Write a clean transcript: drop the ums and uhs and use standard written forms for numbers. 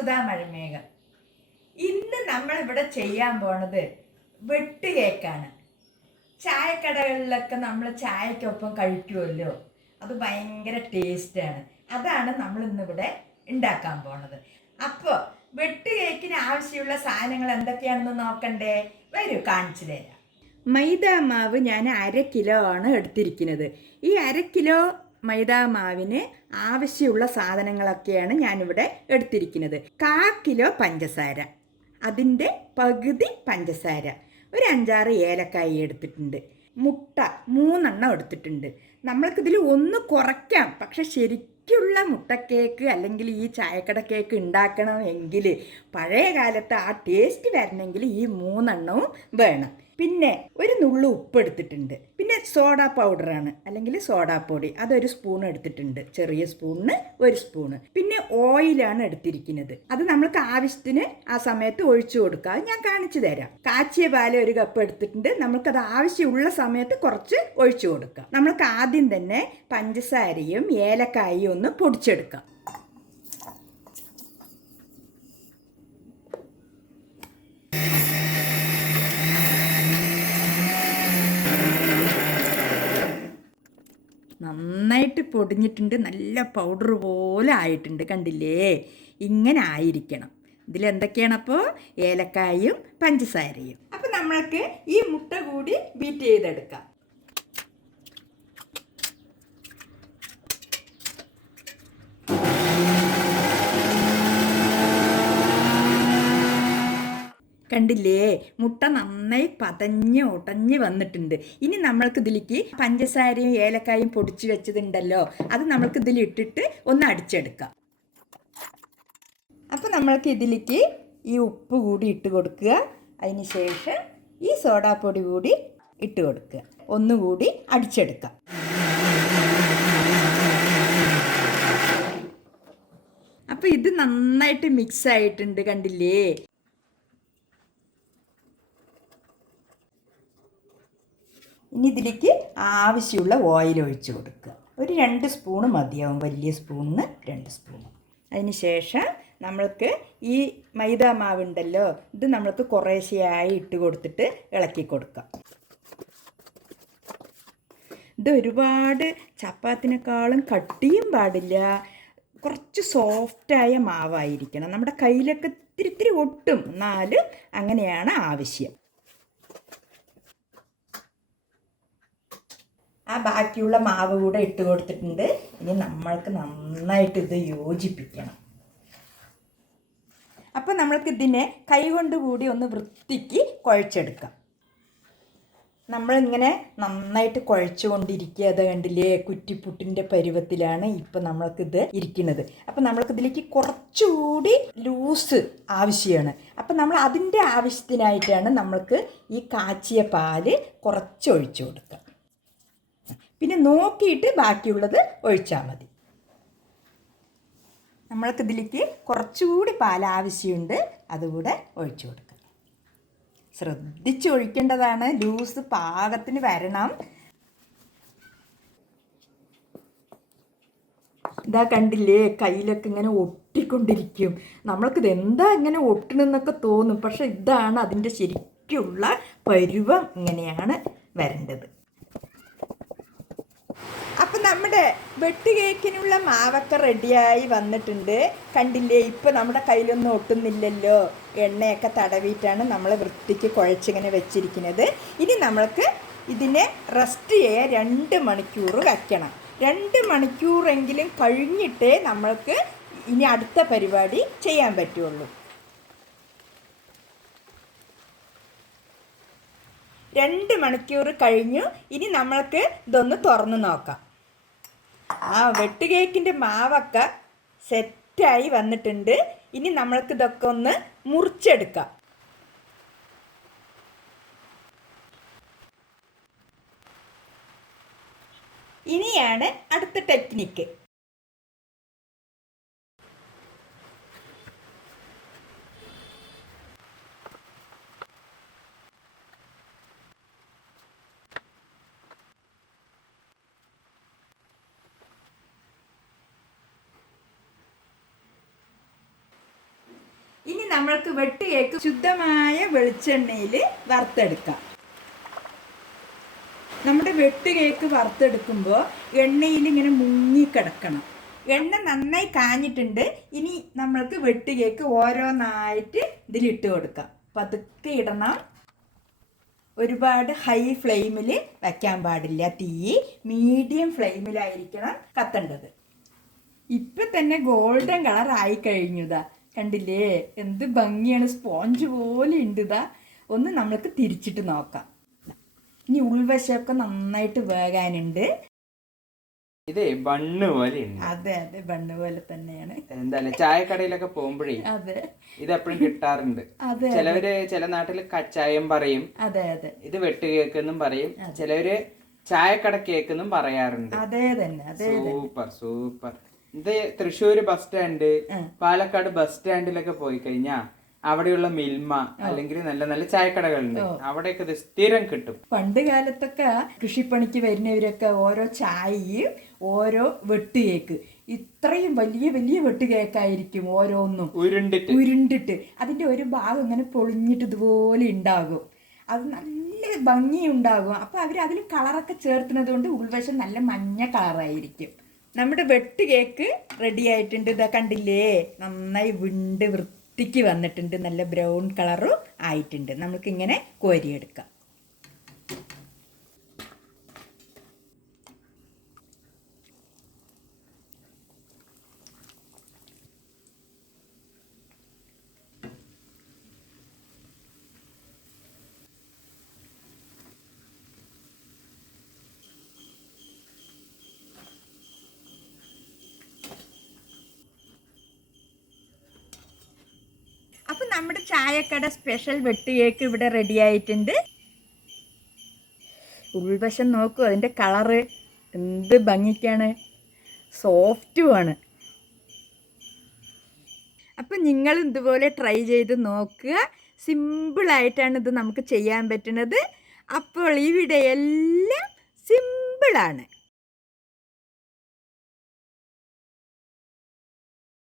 സുധാ മഴമേഘം. ഇന്ന് നമ്മളിവിടെ ചെയ്യാൻ പോണത് വെട്ട് കേക്കാണ്. ചായക്കടകളിലൊക്കെ നമ്മൾ ചായക്കൊപ്പം കഴിക്കുമല്ലോ, അത് ഭയങ്കര ടേസ്റ്റാണ്. അതാണ് നമ്മൾ ഇന്നിവിടെ ഉണ്ടാക്കാൻ പോണത്. അപ്പോൾ വെട്ട് കേക്കിന് ആവശ്യമുള്ള സാധനങ്ങൾ എന്തൊക്കെയാണെന്ന് നോക്കണ്ടേ? വരൂ, കാണിച്ചു തരാം. മൈദാ മാവ് ഞാൻ 1/2 കിലോ ആണ് എടുത്തിരിക്കുന്നത്. ഈ 1/2 കിലോ മൈദാ മാവിന് ആവശ്യമുള്ള സാധനങ്ങളൊക്കെയാണ് ഞാനിവിടെ എടുത്തിരിക്കുന്നത്. 1/4 കിലോ പഞ്ചസാര, അതിൻ്റെ പകുതി പഞ്ചസാര, ഒരു 5-6 ഏലക്കായി എടുത്തിട്ടുണ്ട്, മുട്ട 3 എടുത്തിട്ടുണ്ട്. നമ്മൾക്കിതിൽ ഒന്ന് കുറയ്ക്കാം, പക്ഷെ ശരിക്കുള്ള മുട്ടക്കേക്ക് അല്ലെങ്കിൽ ഈ ചായക്കട കേക്ക് ഉണ്ടാക്കണമെങ്കിൽ പഴയ കാലത്ത് ആ ടേസ്റ്റ് വരണമെങ്കിൽ ഈ 3 വേണം. പിന്നെ ഒരു നുള്ളു ഉപ്പ് എടുത്തിട്ടുണ്ട്. പിന്നെ സോഡാ പൗഡറാണ് അല്ലെങ്കിൽ സോഡാപ്പൊടി, അതൊരു സ്പൂൺ എടുത്തിട്ടുണ്ട്, ചെറിയ സ്പൂണിന് 1 സ്പൂണ്. പിന്നെ ഓയിലാണ് എടുത്തിരിക്കുന്നത്. അത് നമ്മൾക്ക് ആവശ്യത്തിന് ആ സമയത്ത് ഒഴിച്ചു കൊടുക്കുക. ഞാൻ കാണിച്ചു തരാം. കാച്ചിയ പാല് 1 കപ്പ് എടുത്തിട്ടുണ്ട്. നമ്മൾക്കത് ആവശ്യമുള്ള സമയത്ത് കുറച്ച് ഒഴിച്ചു കൊടുക്കാം. നമ്മൾക്ക് ആദ്യം തന്നെ പഞ്ചസാരയും ഏലക്കായും ഒന്ന് പൊടിച്ചെടുക്കാം. നന്നായിട്ട് പൊടിഞ്ഞിട്ടുണ്ട്, നല്ല പൗഡർ പോലെ ആയിട്ടുണ്ട്. കണ്ടില്ലേ? ഇങ്ങനെ ആയിരിക്കണം. ഇതിലെന്തൊക്കെയാണ് അപ്പോൾ? ഏലക്കായും പഞ്ചസാരയും. അപ്പം നമ്മൾക്ക് ഈ മുട്ട കൂടി ബീറ്റ് ചെയ്തെടുക്കാം. കണ്ടില്ലേ? മുട്ട നന്നായി പതഞ്ഞ് ഉടഞ്ഞ് വന്നിട്ടുണ്ട്. ഇനി നമ്മൾക്ക് ഇതിലേക്ക് പഞ്ചസാരയും ഏലക്കായും പൊടിച്ച് വെച്ചതുണ്ടല്ലോ, അത് നമ്മൾക്ക് ഇതിലിട്ടിട്ട് ഒന്ന് അടിച്ചെടുക്കാം. അപ്പോൾ നമ്മൾക്ക് ഇതിലേക്ക് ഈ ഉപ്പ് കൂടി ഇട്ട് കൊടുക്കുക. അതിന് ശേഷം ഈ സോഡാപ്പൊടി കൂടി ഇട്ട് കൊടുക്കുക. ഒന്നുകൂടി അടിച്ചെടുക്കാം. അപ്പോൾ ഇത് നന്നായിട്ട് മിക്സ് ആയിട്ടുണ്ട്. കണ്ടില്ലേ? ഇനി ഇതിലേക്ക് ആവശ്യമുള്ള ഓയിൽ ഒഴിച്ച് കൊടുക്കുക. ഒരു 2 സ്പൂണ് മതിയാവും, വലിയ സ്പൂണിന് 2 സ്പൂണ്. അതിന് ശേഷം നമ്മൾക്ക് ഈ മൈദാ മാവുണ്ടല്ലോ, ഇത് നമ്മൾക്ക് കുറേശ്ശെയായി ഇട്ട് കൊടുത്തിട്ട് ഇളക്കി കൊടുക്കാം. ഇത് ഒരുപാട് ചപ്പാത്തിനേക്കാളും കട്ടിയും പാടില്ല, കുറച്ച് സോഫ്റ്റായ മാവായിരിക്കണം. നമ്മുടെ കയ്യിലൊക്കെ ഇത്തിരി ഒട്ടും, എന്നാലും അങ്ങനെയാണ് ആവശ്യം. ആ ബാക്കിയുള്ള മാവ് കൂടെ ഇട്ട് കൊടുത്തിട്ടുണ്ട്. ഇനി നമ്മൾക്ക് നന്നായിട്ട് ഇത് യോജിപ്പിക്കണം. അപ്പം നമ്മൾക്ക് ഇതിനെ കൈകൊണ്ട് കൂടി ഒന്ന് വൃത്തിക്ക് കുഴച്ചെടുക്കാം. നമ്മളിങ്ങനെ നന്നായിട്ട് കുഴച്ചുകൊണ്ടിരിക്കുക. അത് കണ്ടില്ലേ? കുറ്റിപ്പുട്ടിൻ്റെ പരുവത്തിലാണ് ഇപ്പം നമ്മൾക്കിത് ഇരിക്കുന്നത്. അപ്പം നമ്മൾക്കിതിലേക്ക് കുറച്ചുകൂടി ലൂസ് ആവശ്യമാണ്. അപ്പം നമ്മൾ അതിൻ്റെ ആവശ്യത്തിനായിട്ടാണ് നമ്മൾക്ക് ഈ കാച്ചിയ പാല് കുറച്ച് ഒഴിച്ചു കൊടുക്കുക. പിന്നെ നോക്കിയിട്ട് ബാക്കിയുള്ളത് ഒഴിച്ചാൽ മതി. നമ്മൾക്കിതിലേക്ക് കുറച്ചുകൂടി പാൽ ആവശ്യമുണ്ട്, അതുകൂടെ ഒഴിച്ചു കൊടുക്കുക. ശ്രദ്ധിച്ച് ഒഴിക്കേണ്ടതാണ്, ലൂസ് പാകത്തിന് വരണം. ഇതാ കണ്ടില്ലേ? കയ്യിലൊക്കെ ഇങ്ങനെ ഒട്ടിക്കൊണ്ടിരിക്കും. നമ്മൾക്കിത് എന്താ ഇങ്ങനെ ഒട്ടണമെന്നൊക്കെ തോന്നും, പക്ഷെ ഇതാണ് അതിൻ്റെ ശരിക്കുള്ള പരുവം. ഇങ്ങനെയാണ് വരേണ്ടത്. അപ്പം നമ്മുടെ വെട്ട് കേക്കിനുള്ള മാവൊക്കെ റെഡിയായി വന്നിട്ടുണ്ട്. കണ്ടില്ലേ? ഇപ്പം നമ്മുടെ കയ്യിലൊന്നും ഒട്ടുന്നില്ലല്ലോ. എണ്ണയൊക്കെ തടവിയിട്ടാണ് നമ്മൾ വൃത്തിക്ക് കുഴച്ചിങ്ങനെ വെച്ചിരിക്കുന്നത്. ഇനി നമ്മൾക്ക് ഇതിനെ റെസ്റ്റ് ചെയ്യാൻ 2 മണിക്കൂർ വയ്ക്കണം. 2 മണിക്കൂറെങ്കിലും കഴിഞ്ഞിട്ടേ നമ്മൾക്ക് ഇനി അടുത്ത പരിപാടി ചെയ്യാൻ പറ്റുള്ളൂ. 2 മണിക്കൂർ കഴിഞ്ഞു. ഇനി നമ്മൾക്ക് ഇതൊന്ന് തുറന്ന് നോക്കാം. ആ വെട്ട് കേക്കിൻ്റെ മാവൊക്കെ സെറ്റായി വന്നിട്ടുണ്ട്. ഇനി നമ്മൾക്ക് ഇതൊക്കെ ഒന്ന് മുറിച്ചെടുക്കാം. ഇനിയാണ് അടുത്ത ടെക്നിക്ക്. നമ്മൾക്ക് വെട്ട് കേക്ക് ശുദ്ധമായ വെളിച്ചെണ്ണയിൽ വറുത്തെടുക്കാം. നമ്മുടെ വെട്ട് കേക്ക് വറുത്തെടുക്കുമ്പോൾ എണ്ണയിൽ ഇങ്ങനെ മുങ്ങിക്കിടക്കണം. എണ്ണ നന്നായി കാഞ്ഞിട്ടുണ്ട്. ഇനി നമ്മൾക്ക് വെട്ട് കേക്ക് ഓരോന്നായിട്ട് ഇതിലിട്ട് കൊടുക്കാം. പതുക്കെ ഇടണം. ഒരുപാട് ഹൈ ഫ്ലെയിമിൽ വയ്ക്കാൻ പാടില്ല. തീ മീഡിയം ഫ്ലെയിമിലായിരിക്കണം കത്തേണ്ടത്. ഇപ്പം തന്നെ ഗോൾഡൻ കളർ ആയി കഴിഞ്ഞതാ, കണ്ടില്ലേ? എന്ത് ഭംഗിയാണ്, സ്പോഞ്ച് പോലെ ഉണ്ട്. ഇതാ ഒന്ന് നമ്മൾക്ക് തിരിച്ചിട്ട് നോക്കാം. ഇനി ഉൾവശമൊക്കെ നന്നായിട്ട് വേകാനുണ്ട്. ഇതേ ബണ്ണ് പോലെ. അതെ അതെ, ബണ്ണ് പോലെ തന്നെയാണ്. എന്തായാലും ചായക്കടയിലൊക്കെ പോകുമ്പോഴേ അതെ ഇതെപ്പോഴും കിട്ടാറുണ്ട്. അതെ, ചിലവര് ചില നാട്ടില് കച്ചായം പറയും. അതെ അതെ, ഇത് വെട്ട് കേക്കെന്നും പറയും. ചിലവര് ചായക്കട കേക്കെന്നും പറയാറുണ്ട്. അതെ തന്നെ, അതെ. Super super. ഇത് Thrissur bus stand, Palakkad bus സ്റ്റാൻഡിലൊക്കെ പോയി കഴിഞ്ഞാ അവിടെയുള്ള മിൽമ അല്ലെങ്കിൽ നല്ല നല്ല ചായക്കടകളുണ്ട്. അവിടെയൊക്കെ ഇത് സ്ഥിരം കിട്ടും. പണ്ട് കാലത്തൊക്കെ കൃഷിപ്പണിക്ക് വരുന്നവരൊക്കെ ഓരോ ചായയും ഓരോ വെട്ട് കേക്ക്, ഇത്രയും വലിയ വലിയ വെട്ട് കേക്കായിരിക്കും. ഓരോന്നും ഉരുണ്ടിട്ട് അതിന്റെ ഒരു ഭാഗം ഇങ്ങനെ പൊളിഞ്ഞിട്ട് ഇതുപോലെ ഉണ്ടാകും. അത് നല്ല ഭംഗിയുണ്ടാകും. അപ്പൊ അവര് അതിൽ കളറൊക്കെ ചേർത്തുന്നത് കൊണ്ട് ഉൾവശം നല്ല മഞ്ഞ കളറായിരിക്കും. നമ്മുടെ വെട്ട് കേക്ക് റെഡി ആയിട്ടുണ്ട്. ഇതാ കണ്ടില്ലേ, നന്നായി വിണ്ട് വൃത്തിക്ക് വന്നിട്ടുണ്ട്. നല്ല ബ്രൗൺ കളറും ആയിട്ടുണ്ട്. നമുക്കിങ്ങനെ കോരിയെടുക്കാം. അപ്പം നമ്മുടെ ചായക്കട സ്പെഷ്യൽ വെട്ട് കേക്ക് ഇവിടെ റെഡി ആയിട്ടുണ്ട്. ഉൾവശം നോക്കൂ, അതിൻ്റെ കളറ് എന്ത് ഭംഗിക്കാണ്, സോഫ്റ്റുമാണ്. അപ്പം നിങ്ങൾ ഇതുപോലെ ട്രൈ ചെയ്ത് നോക്കുക. സിമ്പിളായിട്ടാണ് ഇത് നമുക്ക് ചെയ്യാൻ പറ്റുന്നത്. അപ്പോൾ ഇവിടെ എല്ലാം സിമ്പിളാണ്.